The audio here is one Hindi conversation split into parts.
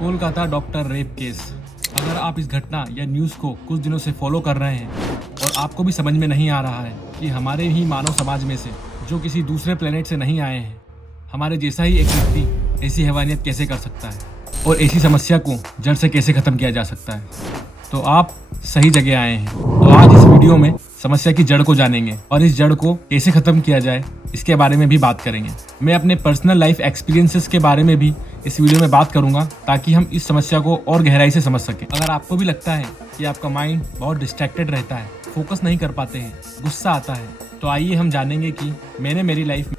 Kolkata doctor rape case. अगर आप इस घटना या न्यूज़ को कुछ दिनों से फॉलो कर रहे हैं और आपको भी समझ में नहीं आ रहा है कि हमारे ही मानव समाज में से जो किसी दूसरे प्लेनेट से नहीं आए हैं, हमारे जैसा ही एक व्यक्ति ऐसी हैवानियत कैसे कर सकता है और ऐसी समस्या को जड़ से कैसे ख़त्म किया जा सकता है, तो आप सही जगह आए हैं। तो आज इस वीडियो में समस्या की जड़ को जानेंगे और इस जड़ को कैसे ख़त्म किया जाए इसके बारे में भी बात करेंगे। मैं अपने पर्सनल लाइफ एक्सपीरियंसेस के बारे में भी इस वीडियो में बात करूंगा ताकि हम इस समस्या को और गहराई से समझ सकें। अगर आपको भी लगता है कि आपका माइंड बहुत डिस्ट्रैक्टेड रहता है, फोकस नहीं कर पाते हैं, गुस्सा आता है, तो आइए हम जानेंगे कि मैंने मेरी लाइफ में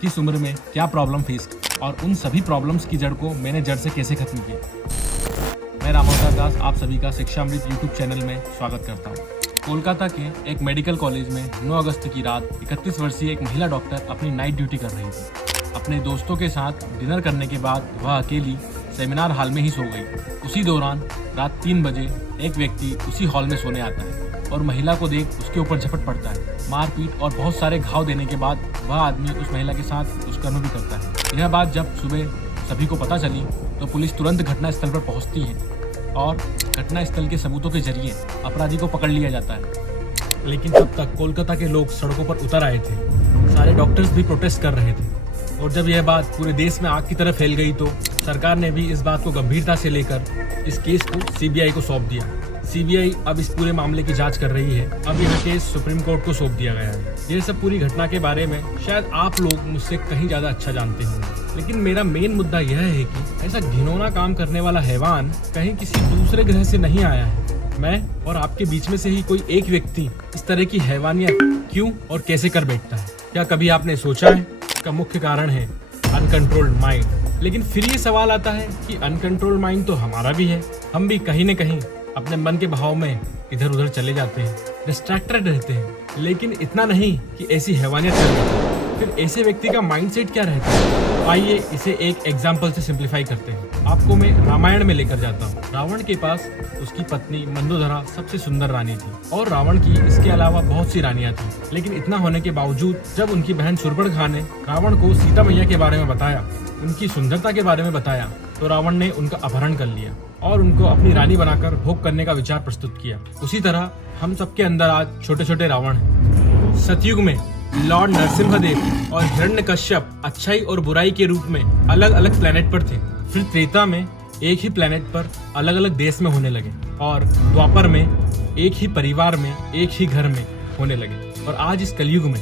किस उम्र में क्या प्रॉब्लम फेस की और उन सभी प्रॉब्लम्स की जड़ को मैंने जड़ से कैसे खत्म किया। मैं रामोदास दास आप सभी का शिक्षामृत यूट्यूब चैनल में स्वागत करता हूँ। कोलकाता के एक मेडिकल कॉलेज में 9 अगस्त की रात 31 वर्षीय एक महिला डॉक्टर अपनी नाइट ड्यूटी कर रही थी। अपने दोस्तों के साथ डिनर करने के बाद वह अकेली सेमिनार हॉल में ही सो गई। उसी दौरान रात 3 बजे एक व्यक्ति उसी हॉल में सोने आता है और महिला को देख उसके ऊपर झपट पड़ता है। मारपीट और बहुत सारे घाव देने के बाद वह आदमी उस महिला के साथ दुष्कर्म भी करता है। यह बात जब सुबह सभी को पता चली तो पुलिस तुरंत घटनास्थल पर पहुंचती है और घटनास्थल के सबूतों के जरिए अपराधी को पकड़ लिया जाता है। लेकिन तब तक कोलकाता के लोग सड़कों पर उतर आए थे। सारे डॉक्टर्स भी प्रोटेस्ट कर रहे थे और जब यह बात पूरे देश में आग की तरह फैल गई तो सरकार ने भी इस बात को गंभीरता से लेकर इस केस को सीबीआई को सौंप दिया। सीबीआई अब इस पूरे मामले की जांच कर रही है। अब यह केस सुप्रीम कोर्ट को सौंप दिया गया है। यह सब पूरी घटना के बारे में शायद आप लोग मुझसे कहीं ज़्यादा अच्छा जानते होंगे, लेकिन मेरा मेन मुद्दा यह है कि ऐसा घिनौना काम करने वाला हैवान कहीं किसी दूसरे ग्रह से नहीं आया है। मैं और आपके बीच में से ही कोई एक व्यक्ति इस तरह की हैवानियत क्यों और कैसे कर बैठता है। क्या कभी आपने सोचा है? इसका मुख्य कारण है अनकंट्रोल्ड माइंड। लेकिन फिर ये सवाल आता है कि अनकंट्रोल्ड माइंड तो हमारा भी है। हम भी कहीं न कहीं अपने मन के बहाव में इधर उधर चले जाते हैं, डिस्ट्रैक्टेड रहते हैं, लेकिन इतना नहीं कि ऐसी हैवानियत कर लेते हैं। फिर ऐसे व्यक्ति का माइंडसेट क्या रहता है? आइए इसे एक एग्जाम्पल से सिंप्लीफाई करते हैं। आपको मैं रामायण में लेकर जाता हूँ। रावण के पास उसकी पत्नी मंदोदरा सबसे सुंदर रानी थी और रावण की इसके अलावा बहुत सी रानियां थी। लेकिन इतना होने के बावजूद जब उनकी बहन शूर्पणखा ने रावण को सीता मैया के बारे में बताया, उनकी सुंदरता के बारे में बताया, तो रावण ने उनका अपहरण कर लिया और उनको अपनी रानी बनाकर भोग करने का विचार प्रस्तुत किया। उसी तरह हम सबके अंदर आज छोटे छोटे रावण हैं। सतयुग में लॉर्ड नरसिम्हदेव और हिरण्यकश्यप अच्छाई और बुराई के रूप में अलग अलग प्लेनेट पर थे। फिर त्रेता में एक ही प्लेनेट पर अलग अलग देश में होने लगे और द्वापर में एक ही परिवार में एक ही घर में होने लगे। और आज इस कलयुग में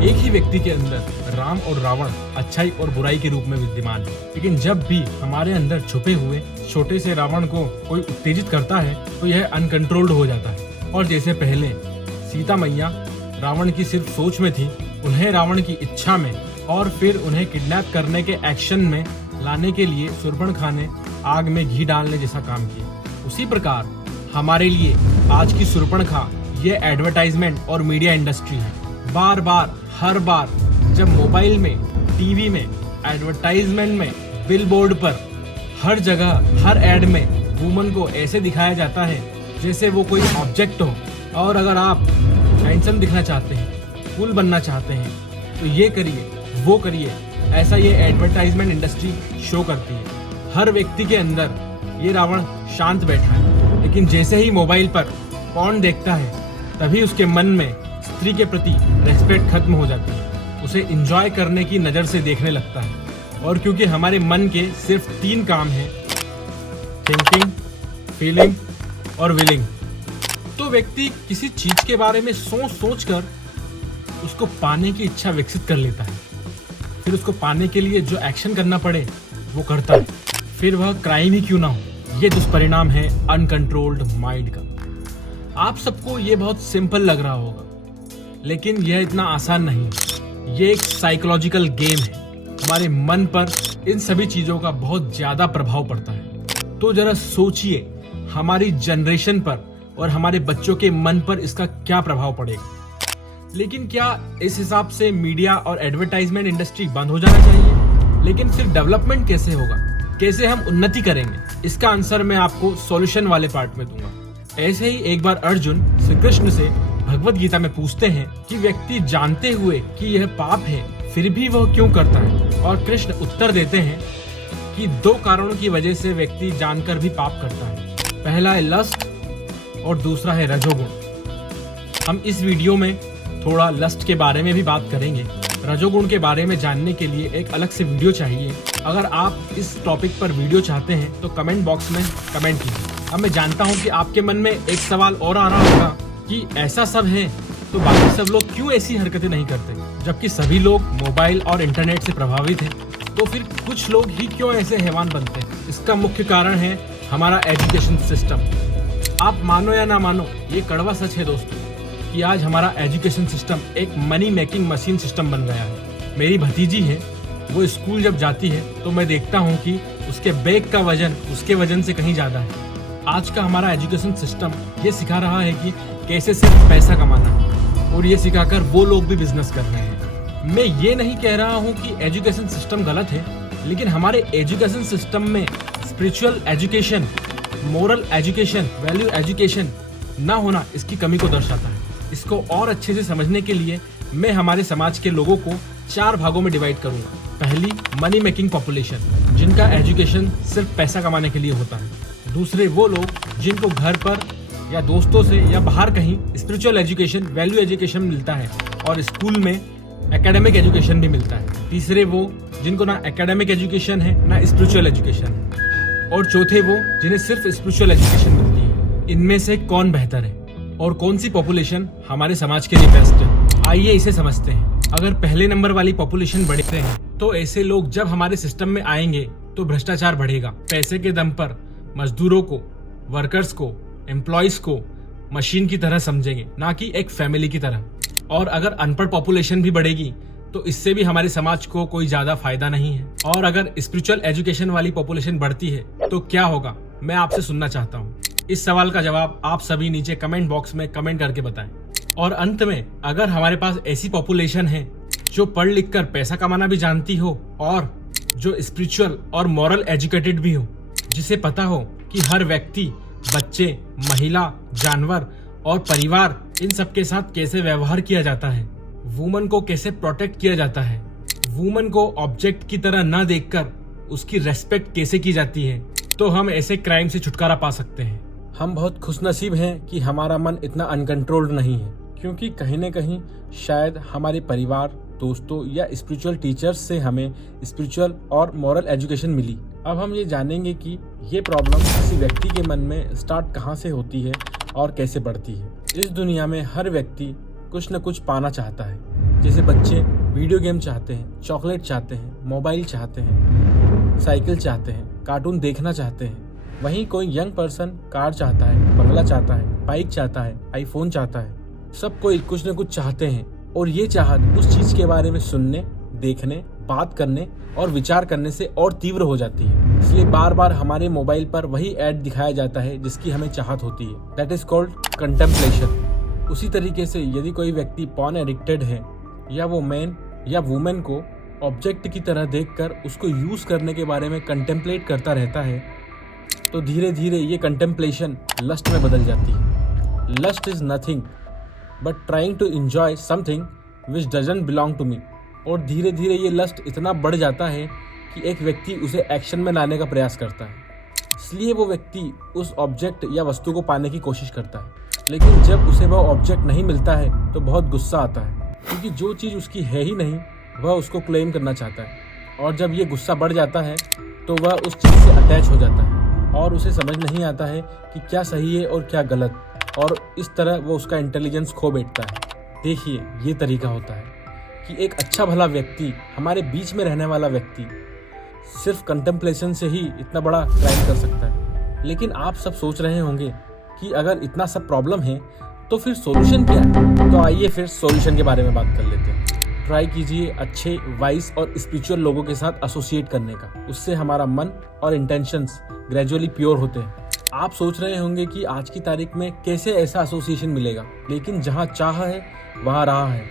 एक ही व्यक्ति के अंदर राम और रावण अच्छाई और बुराई के रूप में विद्यमान है। लेकिन जब भी हमारे अंदर छुपे हुए छोटे से रावण को कोई उत्तेजित करता है तो यह अनकंट्रोल्ड हो जाता है। और जैसे पहले सीता मैया रावण की सिर्फ सोच में थी, उन्हें रावण की इच्छा में और फिर उन्हें किडनैप करने के एक्शन में लाने के लिए शूर्पणखा ने आग में घी डालने जैसा काम किया। उसी प्रकार हमारे लिए आज की शूर्पणखा ये एडवर्टाइजमेंट और मीडिया इंडस्ट्री है। बार बार हर बार जब मोबाइल में, टीवी में, एडवर्टाइजमेंट में, बिलबोर्ड पर, हर जगह, हर एड में वुमन को ऐसे दिखाया जाता है जैसे वो कोई ऑब्जेक्ट हो। और अगर आप हैंडसम दिखना चाहते हैं, कूल बनना चाहते हैं, तो ये करिए, वो करिए, ऐसा ये एडवर्टाइजमेंट इंडस्ट्री शो करती है। हर व्यक्ति के अंदर ये रावण शांत बैठा है, लेकिन जैसे ही मोबाइल पर पॉर्न देखता है तभी उसके मन में स्त्री के प्रति रेस्पेक्ट खत्म हो जाती है। उसे एंजॉय करने की नज़र से देखने लगता है। और क्योंकि हमारे मन के सिर्फ 3 काम हैं, थिंकिंग, फीलिंग और विलिंग, तो व्यक्ति किसी चीज के बारे में सोच कर उसको पाने की इच्छा विकसित कर लेता है। फिर उसको पाने के लिए जो एक्शन करना पड़े वो करता है, फिर वह क्राइम ही क्यों ना हो। ये दुष्परिणाम है अनकंट्रोल्ड माइंड का। आप सबको ये बहुत सिंपल लग रहा होगा, लेकिन यह इतना आसान नहीं। ये एक साइकोलॉजिकल गेम है। हमारे मन पर इन सभी चीजों का बहुत ज्यादा प्रभाव पड़ता है। तो जरा सोचिए हमारी जनरेशन पर और हमारे बच्चों के मन पर इसका क्या प्रभाव पड़ेगा। लेकिन क्या इस हिसाब से मीडिया और एडवर्टाइजमेंट इंडस्ट्री बंद हो जाना चाहिए? लेकिन फिर डेवलपमेंट कैसे होगा? कैसे हम उन्नति करेंगे? इसका आंसर मैं आपको सॉल्यूशन वाले पार्ट में दूंगा। ऐसे ही एक बार अर्जुन श्री कृष्ण से भगवत गीता में पूछते हैं कि व्यक्ति जानते हुए कि यह पाप है फिर भी वह क्यों करता है, और कृष्ण उत्तर देते हैं कि 2 कारणों की वजह से व्यक्ति जानकर भी पाप करता है। पहला है लस्ट और दूसरा है रजोगुण। हम इस वीडियो में थोड़ा लस्ट के बारे में भी बात करेंगे। रजोगुण के बारे में जानने के लिए एक अलग से वीडियो चाहिए। अगर आप इस टॉपिक पर वीडियो चाहते हैं तो कमेंट बॉक्स में कमेंट कीजिए। अब मैं जानता हूं कि आपके मन में एक सवाल और आ रहा होगा कि ऐसा सब है तो बाकी सब लोग क्यों ऐसी हरकतें नहीं करते, जबकि सभी लोग मोबाइल और इंटरनेट से प्रभावित हैं, तो फिर कुछ लोग ही क्यों ऐसे हैवान बनते हैं। इसका मुख्य कारण है हमारा एजुकेशन सिस्टम। आप मानो या ना मानो, ये कड़वा सच है दोस्तों कि आज हमारा एजुकेशन सिस्टम एक मनी मेकिंग मशीन सिस्टम बन गया है। मेरी भतीजी है, वो स्कूल जब जाती है तो मैं देखता हूँ कि उसके बैग का वजन उसके वजन से कहीं ज़्यादा है। आज का हमारा एजुकेशन सिस्टम ये सिखा रहा है कि कैसे सिर्फ पैसा कमाना है, और ये सिखाकर वो लोग भी बिजनेस कर रहे हैं। मैं ये नहीं कह रहा हूँ कि एजुकेशन सिस्टम गलत है, लेकिन हमारे एजुकेशन सिस्टम में spiritual education, moral education, value education ना होना इसकी कमी को दर्शाता है। इसको और अच्छे से समझने के लिए मैं हमारे समाज के लोगों को 4 भागों में डिवाइड करूंगा। पहली, मनी मेकिंग पॉपुलेशन, जिनका एजुकेशन सिर्फ पैसा कमाने के लिए होता है। दूसरे, वो लोग जिनको घर पर या दोस्तों से या बाहर कहीं स्पिरिचुअल एजुकेशन, वैल्यू एजुकेशन मिलता है और स्कूल में एकेडमिक एजुकेशन भी मिलता है। तीसरे, वो जिनको ना एकेडमिक एजुकेशन है ना स्पिरिचुअल एजुकेशन है। और चौथे, वो जिन्हें सिर्फ स्पिरिचुअल एजुकेशन मिलती है। इनमें से कौन बेहतर है और कौन सी पॉपुलेशन हमारे समाज के लिए बेस्ट है, आइए इसे समझते हैं। अगर पहले नंबर वाली पॉपुलेशन बढ़ते हैं तो ऐसे लोग जब हमारे सिस्टम में आएंगे तो भ्रष्टाचार बढ़ेगा। पैसे के दम पर मजदूरों को, वर्कर्स को, एम्प्लॉयज को मशीन की तरह समझेंगे, ना कि एक फैमिली की तरह। और अगर अनपढ़ पॉपुलेशन भी बढ़ेगी तो इससे भी हमारे समाज को कोई ज्यादा फायदा नहीं है। और अगर स्पिरिचुअल एजुकेशन वाली पॉपुलेशन बढ़ती है तो क्या होगा, मैं आपसे सुनना चाहता हूँ। इस सवाल का जवाब आप सभी नीचे कमेंट बॉक्स में कमेंट करके बताएं। और अंत में, अगर हमारे पास ऐसी पॉपुलेशन है जो पढ़ लिख कर पैसा कमाना भी जानती हो और जो स्पिरिचुअल और मॉरल एजुकेटेड भी हो, जिसे पता हो कि हर व्यक्ति, बच्चे, महिला, जानवर और परिवार, इन सब के साथ कैसे व्यवहार किया जाता है, वुमन को कैसे प्रोटेक्ट किया जाता है, वुमन को ऑब्जेक्ट की तरह न देखकर उसकी रेस्पेक्ट कैसे की जाती है, तो हम ऐसे क्राइम से छुटकारा पा सकते हैं। हम बहुत खुशनसीब हैं कि हमारा मन इतना अनकंट्रोल्ड नहीं है, क्योंकि कहीं न कहीं शायद हमारे परिवार, दोस्तों या स्पिरिचुअल टीचर्स से हमें स्पिरिचुअल और मॉरल एजुकेशन मिली। अब हम ये जानेंगे कि ये प्रॉब्लम किसी व्यक्ति के मन में स्टार्ट कहाँ से होती है और कैसे बढ़ती है। इस दुनिया में हर व्यक्ति कुछ न कुछ पाना चाहता है। जैसे बच्चे वीडियो गेम चाहते हैं, चॉकलेट चाहते हैं, मोबाइल चाहते हैं, साइकिल चाहते हैं, कार्टून देखना चाहते हैं। वहीं कोई यंग पर्सन कार चाहता है, बंगला चाहता है, बाइक चाहता है, आईफोन चाहता है। सब कोई कुछ न कुछ चाहते हैं, और ये चाहत उस चीज के बारे में सुनने, देखने, बात करने और विचार करने से और तीव्र हो जाती है। इसलिए बार बार हमारे मोबाइल पर वही ऐड दिखाया जाता है जिसकी हमें चाहत होती है। That is called contemplation. उसी तरीके से यदि कोई व्यक्ति पॉर्न एडिक्टेड है, या वो मैन या वुमेन को ऑब्जेक्ट की तरह देखकर उसको यूज करने के बारे में कंटेम्पलेट करता रहता है, तो धीरे धीरे ये कंटेम्पलेशन लस्ट में बदल जाती है। Lust is nothing but trying to enjoy something which doesn't belong to me. और धीरे धीरे ये लस्ट इतना बढ़ जाता है कि एक व्यक्ति उसे एक्शन में लाने का प्रयास करता है। इसलिए वो व्यक्ति उस ऑब्जेक्ट या वस्तु को पाने की कोशिश करता है, लेकिन जब उसे वह ऑब्जेक्ट नहीं मिलता है तो बहुत गुस्सा आता है, क्योंकि जो चीज़ उसकी है ही नहीं वह उसको क्लेम करना चाहता है। और जब ये गुस्सा बढ़ जाता है तो वह उस चीज़ से अटैच हो जाता है और उसे समझ नहीं आता है कि क्या सही है और क्या गलत, और इस तरह वो उसका इंटेलिजेंस खो बैठता है। देखिए, ये तरीका होता है कि एक अच्छा भला व्यक्ति, हमारे बीच में रहने वाला व्यक्ति, सिर्फ कंटेम्पलेशन से ही इतना बड़ा क्राइम कर सकता है। लेकिन आप सब सोच रहे होंगे कि अगर इतना सब प्रॉब्लम है तो फिर सॉल्यूशन क्या है। तो आइए फिर सॉल्यूशन के बारे में बात कर लेते हैं। ट्राई कीजिए अच्छे, वाइस और स्पिरिचुअल लोगों के साथ एसोसिएट करने का। उससे हमारा मन और इंटेंशंस ग्रेजुअली प्योर होते हैं। आप सोच रहे होंगे कि आज की तारीख में कैसे ऐसा एसोसिएशन मिलेगा, लेकिन जहाँ चाह है वहाँ राह है।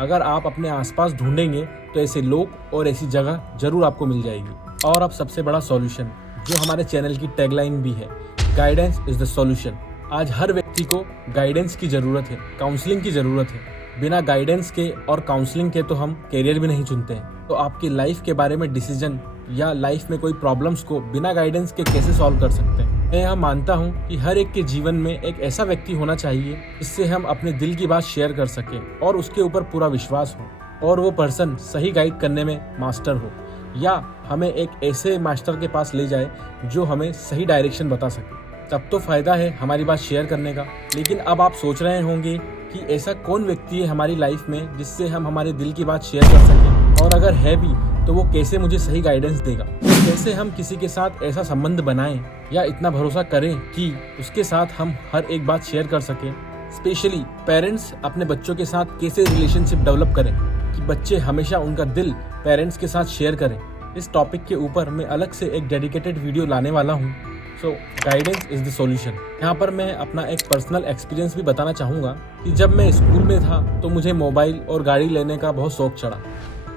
अगर आप अपने आसपास ढूंढेंगे तो ऐसे लोग और ऐसी जगह जरूर आपको मिल जाएगी। और अब सबसे बड़ा सॉल्यूशन, जो हमारे चैनल की टैगलाइन भी है, गाइडेंस इज द सॉल्यूशन। आज हर व्यक्ति को गाइडेंस की ज़रूरत है, काउंसलिंग की ज़रूरत है। बिना गाइडेंस के और काउंसलिंग के तो हम करियर भी नहीं चुनते हैं। तो आपकी लाइफ के बारे में डिसीजन या लाइफ में कोई प्रॉब्लम्स को बिना गाइडेंस के कैसे सॉल्व कर सकते हैं। मैं यह मानता हूँ कि हर एक के जीवन में एक ऐसा व्यक्ति होना चाहिए जिससे हम अपने दिल की बात शेयर कर सकें और उसके ऊपर पूरा विश्वास हो, और वो पर्सन सही गाइड करने में मास्टर हो, या हमें एक ऐसे मास्टर के पास ले जाए जो हमें सही डायरेक्शन बता सके। तब तो फायदा है हमारी बात शेयर करने का। लेकिन अब आप सोच रहे होंगे कि ऐसा कौन व्यक्ति है हमारी लाइफ में जिससे हम हमारे दिल की बात शेयर कर सकें, और अगर है भी तो वो कैसे मुझे सही गाइडेंस देगा। कैसे हम किसी के साथ ऐसा संबंध बनाएं या इतना भरोसा करें कि उसके साथ हम हर एक बात शेयर कर सकें। स्पेशली पेरेंट्स अपने बच्चों के साथ कैसे रिलेशनशिप डेवलप करें कि बच्चे हमेशा उनका दिल पेरेंट्स के साथ शेयर करें। इस टॉपिक के ऊपर मैं अलग से एक डेडिकेटेड वीडियो लाने वाला हूँ। सो गाइडेंस इज द सॉल्यूशन। यहाँ पर मैं अपना एक पर्सनल एक्सपीरियंस भी बताना चाहूँगा कि जब मैं स्कूल में था तो मुझे मोबाइल और गाड़ी लेने का बहुत शौक चढ़ा,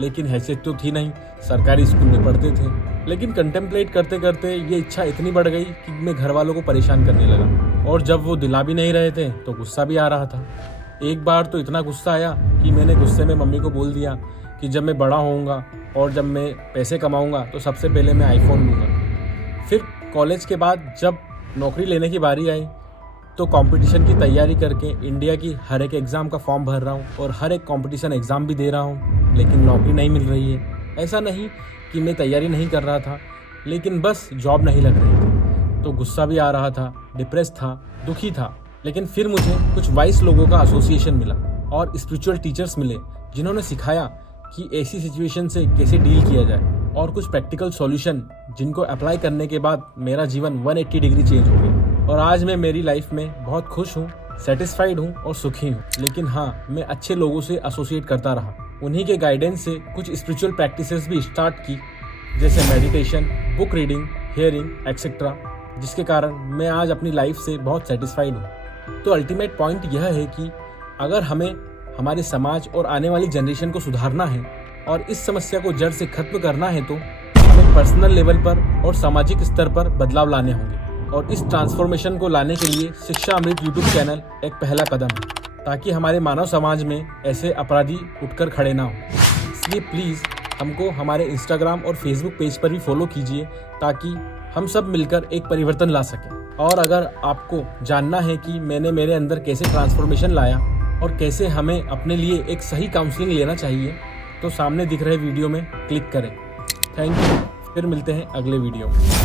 लेकिन हैसियत तो थी नहीं, सरकारी स्कूल में पढ़ते थे। लेकिन कंटेम्पलेट करते करते ये इच्छा इतनी बढ़ गई कि मैं घर वालों को परेशान करने लगा, और जब वो दिला भी नहीं रहे थे तो गुस्सा भी आ रहा था। एक बार तो इतना गुस्सा आया कि मैंने गुस्से में मम्मी को बोल दिया कि जब मैं बड़ा होऊंगा और जब मैं पैसे कमाऊंगा तो सबसे पहले मैं आईफोन लूँगा। फिर कॉलेज के बाद जब नौकरी लेने की बारी आई तो कंपटीशन की तैयारी करके इंडिया की हर एक एग्ज़ाम का फॉर्म भर रहा हूँ और हर एक कंपटीशन एग्ज़ाम भी दे रहा हूँ, लेकिन नौकरी नहीं मिल रही है। ऐसा नहीं कि मैं तैयारी नहीं कर रहा था, लेकिन बस जॉब नहीं लग रही थी। तो गुस्सा भी आ रहा था, डिप्रेस था, दुखी था। लेकिन फिर मुझे कुछ वाइस लोगों का एसोसिएशन मिला और स्पिरिचुअल टीचर्स मिले जिन्होंने सिखाया कि ऐसी सिचुएशन से कैसे डील किया जाए, और कुछ प्रैक्टिकल सॉल्यूशन जिनको अप्लाई करने के बाद मेरा जीवन 180 डिग्री चेंज हो गया। और आज मैं मेरी लाइफ में बहुत खुश हूँ, सेटिस्फाइड हूँ और सुखी हूँ। लेकिन हाँ, मैं अच्छे लोगों से एसोसिएट करता रहा। उन्हीं के गाइडेंस से कुछ स्पिरिचुअल प्रैक्टिसेस भी स्टार्ट की, जैसे meditation, book reading, hearing etcetera, जिसके कारण मैं आज अपनी लाइफ से बहुत सेटिस्फाइड हूँ। तो अल्टीमेट पॉइंट यह है कि अगर हमें हमारे समाज और आने वाली जनरेशन को सुधारना है और इस समस्या को जड़ से खत्म करना है तो हमें पर्सनल लेवल पर और सामाजिक स्तर पर बदलाव लाने होंगे। और इस ट्रांसफॉर्मेशन को लाने के लिए शिक्षा अमृत यूट्यूब चैनल एक पहला कदम है, ताकि हमारे मानव समाज में ऐसे अपराधी उठकर खड़े ना हो। इसलिए प्लीज़ हमको हमारे इंस्टाग्राम और फेसबुक पेज पर भी फॉलो कीजिए, ताकि हम सब मिलकर एक परिवर्तन ला सकें। और अगर आपको जानना है कि मैंने मेरे अंदर कैसे ट्रांसफॉर्मेशन लाया और कैसे हमें अपने लिए एक सही काउंसलिंग लेना चाहिए, तो सामने दिख रहे वीडियो में क्लिक करें। Thank you. फिर मिलते हैं अगले वीडियो में।